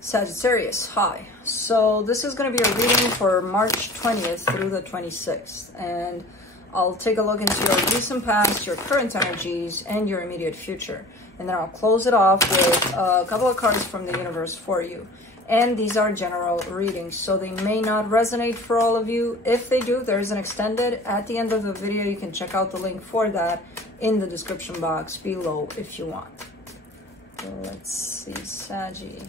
Sagittarius, hi. So this is going to be a reading for March 20th through the 26th, and I'll take a look into your recent past, your current energies, and your immediate future. And then I'll close it off with a couple of cards from the universe for you. And these are general readings, so they may not resonate for all of you. If they do, there's an extended at the end of the video. You can check out the link for that in the description box below if you want. So let's see, Saggy.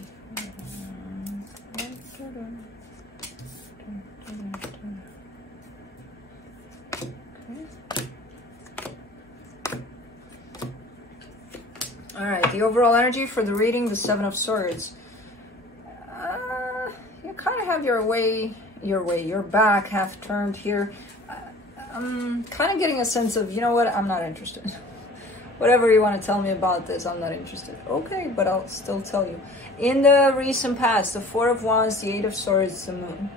All right, the overall energy for the reading, the Seven of Swords. You kind of have your back half turned here. I'm kind of getting a sense of, you know what, I'm not interested. Whatever you want to tell me about this, I'm not interested. Okay, but I'll still tell you. In the recent past, the Four of Wands, the Eight of Swords, the Moon.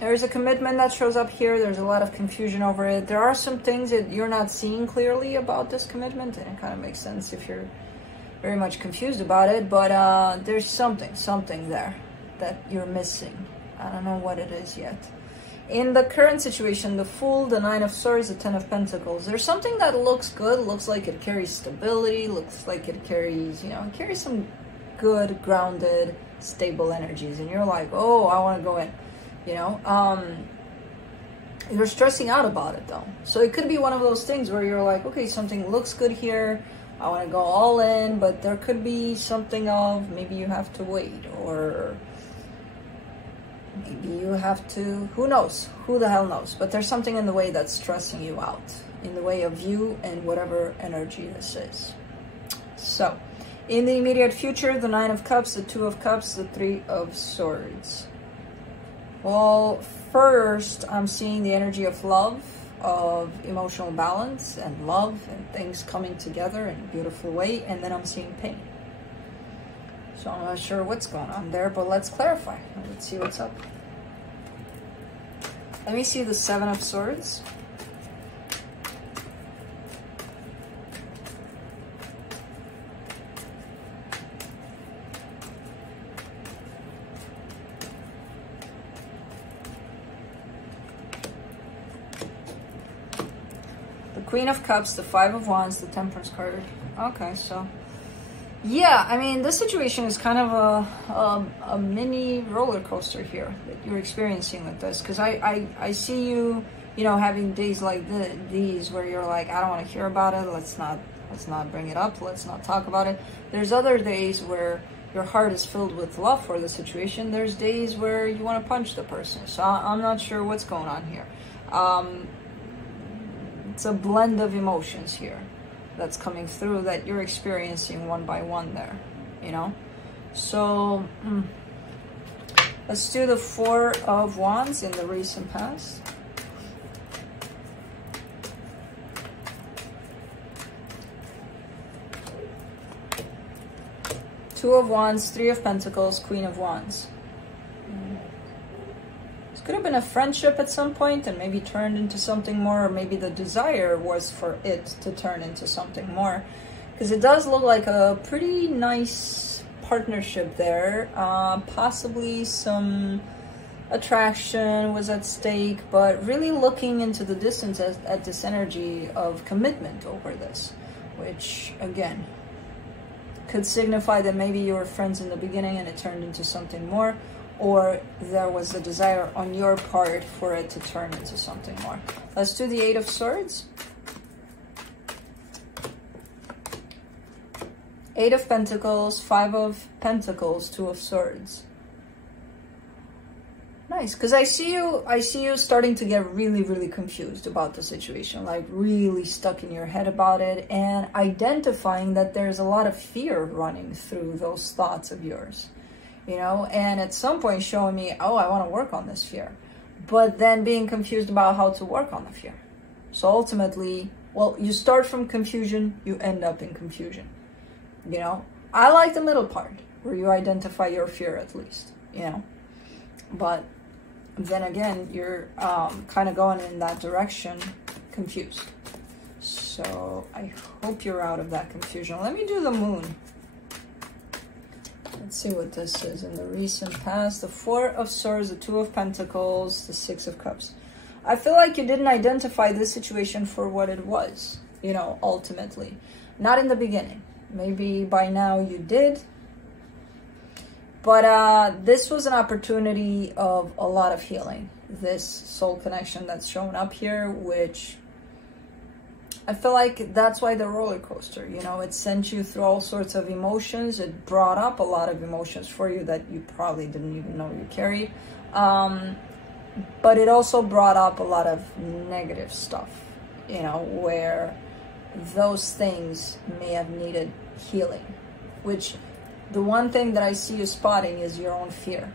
There's a commitment that shows up here. There's a lot of confusion over it. There are some things that you're not seeing clearly about this commitment, and it kind of makes sense if you're very much confused about it. But there's something there that you're missing. I don't know what it is yet. In the current situation, the Fool, the Nine of Swords, the Ten of Pentacles, there's something that looks good, looks like it carries stability, looks like it carries, it carries some good, grounded, stable energies. And you're like, oh, I want to go in, You're stressing out about it, though. So it could be one of those things where you're like, okay, something looks good here, I want to go all in, but there could be something of maybe you have to wait, or maybe you have to, who knows, who the hell knows, but there's something in the way that's stressing you out, in the way of you and whatever energy this is. So, in the immediate future, the Nine of Cups, the Two of Cups, the Three of Swords. Well, first, I'm seeing the energy of love, of emotional balance and love and things coming together in a beautiful way, and then I'm seeing pain. So I'm not sure what's going on there, but let's clarify. Let's see what's up. Let me see the Seven of Swords. The Queen of Cups, the Five of Wands, the Temperance card. Okay, so yeah, I mean, this situation is kind of a mini roller coaster here that you're experiencing with this, because I see you, having days like these where you're like, I don't want to hear about it. Let's not bring it up. Let's not talk about it. There's other days where your heart is filled with love for the situation. There's days where you want to punch the person. So I'm not sure what's going on here. It's a blend of emotions here that's coming through that you're experiencing one by one there, So let's do the Four of Wands in the recent past. Two of Wands, Three of Pentacles, Queen of Wands. Could have been a friendship at some point and maybe turned into something more, or maybe the desire was for it to turn into something more, because it does look like a pretty nice partnership there. Possibly some attraction was at stake, but really looking into the distance at this energy of commitment over this, which again could signify that maybe you were friends in the beginning and it turned into something more, or there was a desire on your part for it to turn into something more. Let's do the Eight of Swords. Eight of Pentacles, Five of Pentacles, Two of Swords. Nice, because I see you starting to get really confused about the situation, like really stuck in your head about it, and identifying that there's a lot of fear running through those thoughts of yours. And at some point showing me, oh, I want to work on this fear, but then being confused about how to work on the fear. So ultimately, well, you start from confusion, you end up in confusion. I like the middle part where you identify your fear at least, but then again, you're kind of going in that direction confused. So I hope you're out of that confusion. Let me do the Moon. Let's see what this is in the recent past. The Four of Swords, the Two of Pentacles, the Six of Cups. I feel like you didn't identify this situation for what it was, you know, ultimately. Not in the beginning. Maybe by now you did. But this was an opportunity of a lot of healing. This soul connection that's showing up here, which I feel like that's why the roller coaster, you know, it sent you through all sorts of emotions. It brought up a lot of emotions for you that you probably didn't even know you carried. But it also brought up a lot of negative stuff, you know, where those things may have needed healing, which the one thing that I see you spotting is your own fear.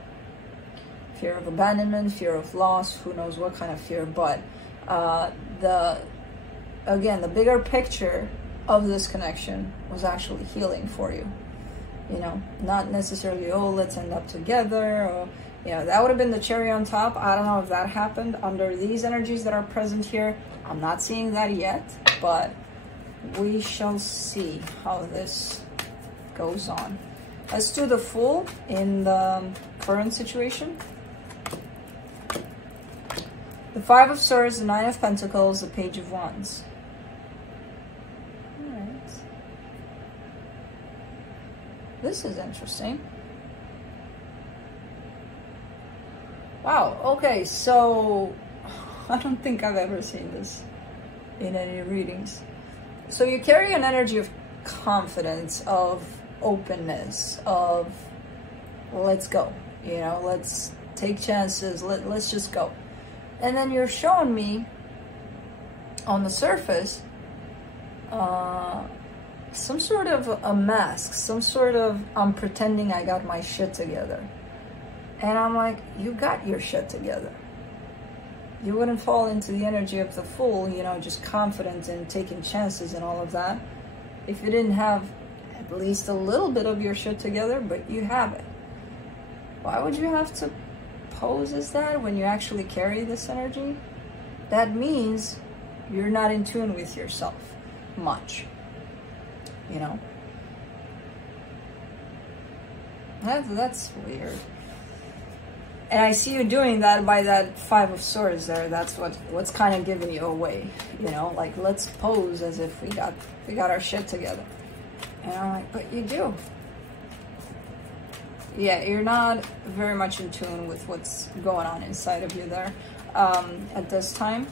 Fear of abandonment, fear of loss, who knows what kind of fear, but again, the bigger picture of this connection was actually healing for you. You know, not necessarily, oh, let's end up together, or, you know, that would have been the cherry on top. I don't know if that happened under these energies that are present here. I'm not seeing that yet, but we shall see how this goes on. Let's do the Fool in the current situation. The Five of Swords, the Nine of Pentacles, the Page of Wands. All right. This is interesting. Wow, okay, so I don't think I've ever seen this in any readings. So you carry an energy of confidence, of openness, of let's go, you know, let's take chances, let's just go. And then you're showing me on the surface some sort of a mask, some sort of I'm pretending I got my shit together. And I'm like, you got your shit together. You wouldn't fall into the energy of the Fool, you know, just confident and taking chances and all of that, if you didn't have at least a little bit of your shit together, but you have it. Why would you have to pose as that when you actually carry this energy? That means you're not in tune with yourself much, you know. That's weird. And I see you doing that by that Five of Swords there. That's what's kind of giving you away, you know, like let's pose as if we got our shit together. And I'm like, but you do. Yeah, you're not very much in tune with what's going on inside of you there at this time.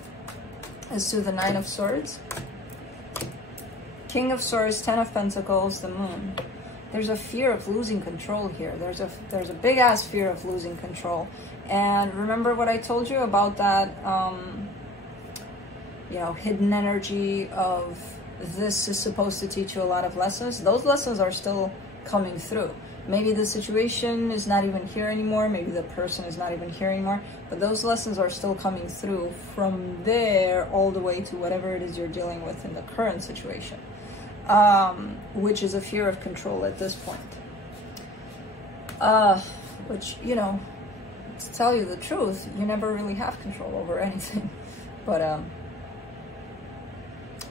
Let's do the Nine of Swords. King of Swords, Ten of Pentacles, the Moon. There's a fear of losing control here. There's a big ass fear of losing control. And remember what I told you about that, you know, hidden energy of this is supposed to teach you a lot of lessons. Those lessons are still coming through. Maybe the situation is not even here anymore. Maybe the person is not even here anymore. But those lessons are still coming through from there all the way to whatever it is you're dealing with in the current situation. Which is a fear of control at this point. Which, you know, to tell you the truth, you never really have control over anything. But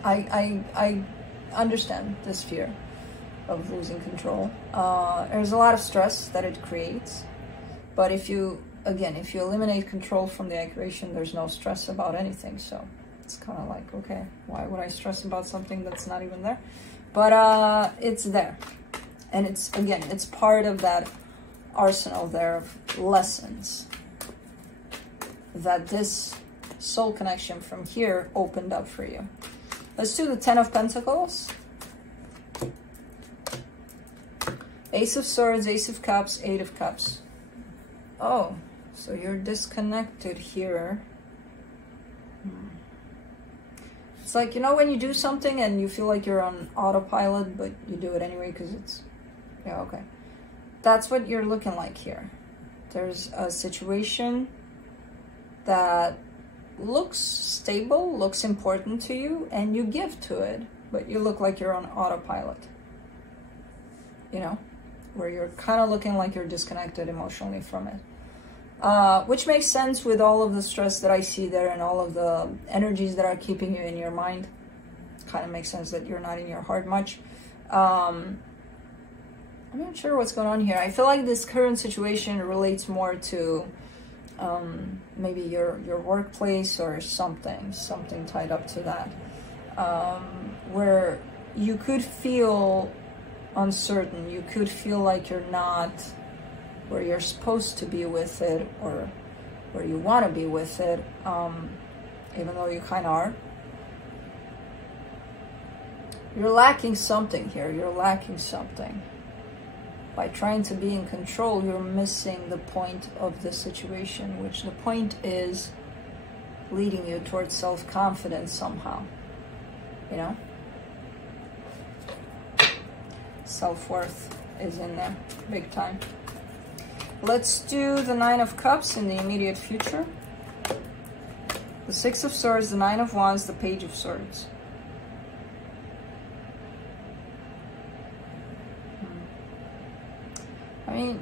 I understand this fear of losing control. There's a lot of stress that it creates. But if you eliminate control from the equation, there's no stress about anything. So it's kind of like, okay, why would I stress about something that's not even there? But it's there. And it's part of that arsenal there of lessons that this soul connection from here opened up for you. Let's do the Ten of Pentacles. Ace of Swords, Ace of Cups, Eight of Cups. Oh, so you're disconnected here. It's like, you know, when you do something and you feel like you're on autopilot, but you do it anyway because it's, yeah, okay. That's what you're looking like here. There's a situation that looks stable, looks important to you, and you give to it, but you look like you're on autopilot. You know, where you're kind of looking like you're disconnected emotionally from it. Which makes sense with all of the stress that I see there and all of the energies that are keeping you in your mind. It kind of makes sense that you're not in your heart much. I'm not sure what's going on here. I feel like this current situation relates more to maybe your workplace or something tied up to that, where you could feel uncertain. You could feel like you're not where you're supposed to be with it, or where you want to be with it, even though you kind of are. You're lacking something here. You're lacking something. By trying to be in control, you're missing the point of the situation, which the point is leading you towards self-confidence somehow, you know? Self-worth is in there, big time. Let's do the Nine of Cups in the immediate future. The Six of Swords, the Nine of Wands, the Page of Swords. I mean,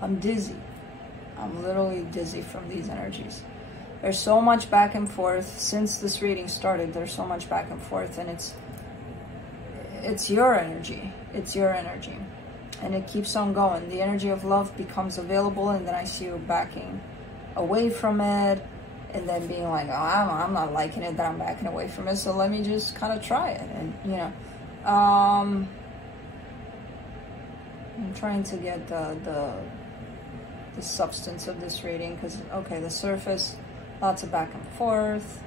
I'm dizzy. I'm literally dizzy from these energies. There's so much back and forth. Since this reading started, there's so much back and forth, and it's your energy. It's your energy. And it keeps on going. The energy of love becomes available, and then I see you backing away from it, and then being like, oh, I'm not liking it that I'm backing away from it, so let me just kind of try it. And, you know, I'm trying to get the substance of this reading, because, okay, the surface, lots of back and forth.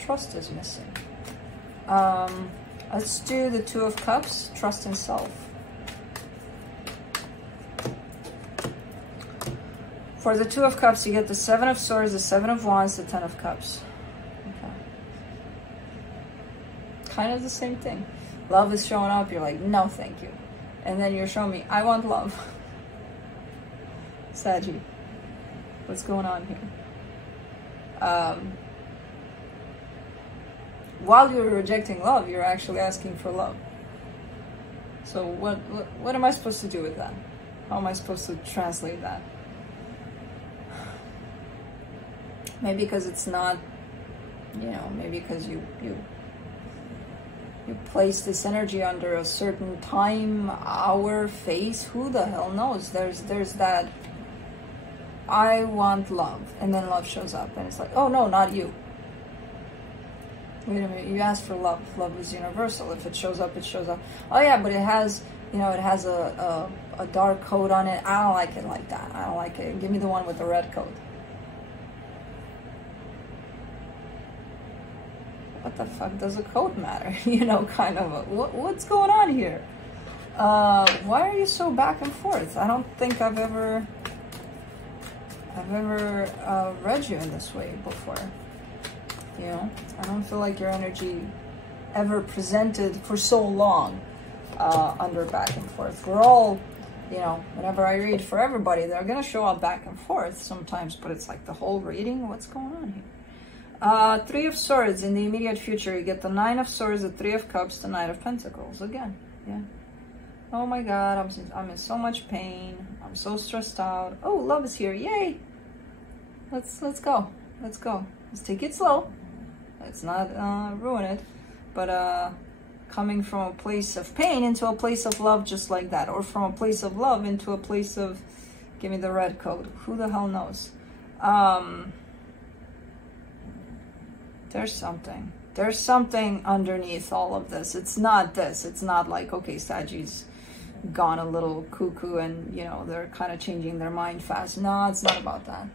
Trust is missing. Let's do the Two of Cups, trust in self. For the Two of Cups, you get the Seven of Swords, the Seven of Wands, the Ten of Cups. Okay. Kind of the same thing. Love is showing up, you're like, no thank you. And then you're showing me, I want love. Saggy, what's going on here? While you're rejecting love, you're actually asking for love. So what am I supposed to do with that? How am I supposed to translate that? Maybe because it's not, you know, maybe because you place this energy under a certain time, hour, phase. Who the hell knows? There's that, I want love, and then love shows up, and it's like, oh no, not you. Wait a minute, you asked for love. Love is universal. If it shows up, it shows up. Oh yeah, but it has, you know, it has a dark coat on it. I don't like it like that. I don't like it. Give me the one with the red coat. What the fuck does a coat matter? You know, kind of, what's going on here? Why are you so back and forth? I don't think I've ever read you in this way before. You know, I don't feel like your energy ever presented for so long under back and forth. We're all, you know, whenever I read for everybody, they're gonna show up back and forth sometimes, but it's like the whole reading, what's going on here? Three of Swords in the immediate future, you get the Nine of Swords, the Three of Cups, the Knight of Pentacles again. Yeah. Oh my God, I'm in so much pain. I'm so stressed out. Oh, love is here. Yay. Let's go. Let's go. Let's take it slow. Let's not ruin it. But coming from a place of pain into a place of love just like that, or from a place of love into a place of give me the red coat. Who the hell knows? There's something underneath all of this. It's not this. It's not like, okay, Saggy's gone a little cuckoo and, you know, they're kind of changing their mind fast. No, it's not about that.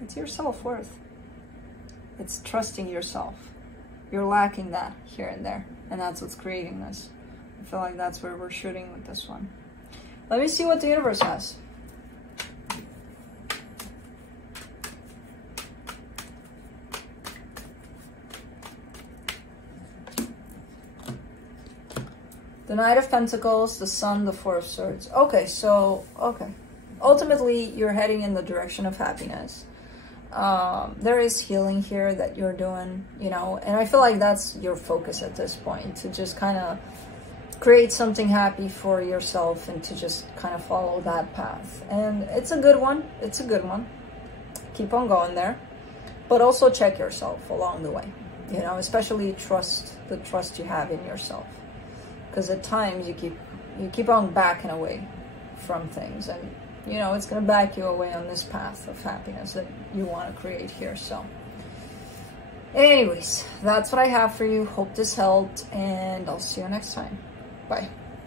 It's your self-worth. It's trusting yourself. You're lacking that here and there, and that's what's creating this. I feel like that's where we're shooting with this one. Let me see what the universe has. The Knight of Pentacles, the Sun, the Four of Swords. Okay, so, okay. Ultimately, you're heading in the direction of happiness. There is healing here that you're doing, you know, and I feel like that's your focus at this point, to just kind of create something happy for yourself and to just kind of follow that path. And it's a good one. It's a good one. Keep on going there. but also check yourself along the way, you know, especially the trust you have in yourself, because at times you keep on backing away from things, and you know it's going to back you away on this path of happiness that you want to create here. So anyways, that's what I have for you. Hope this helped, and I'll see you next time. Bye.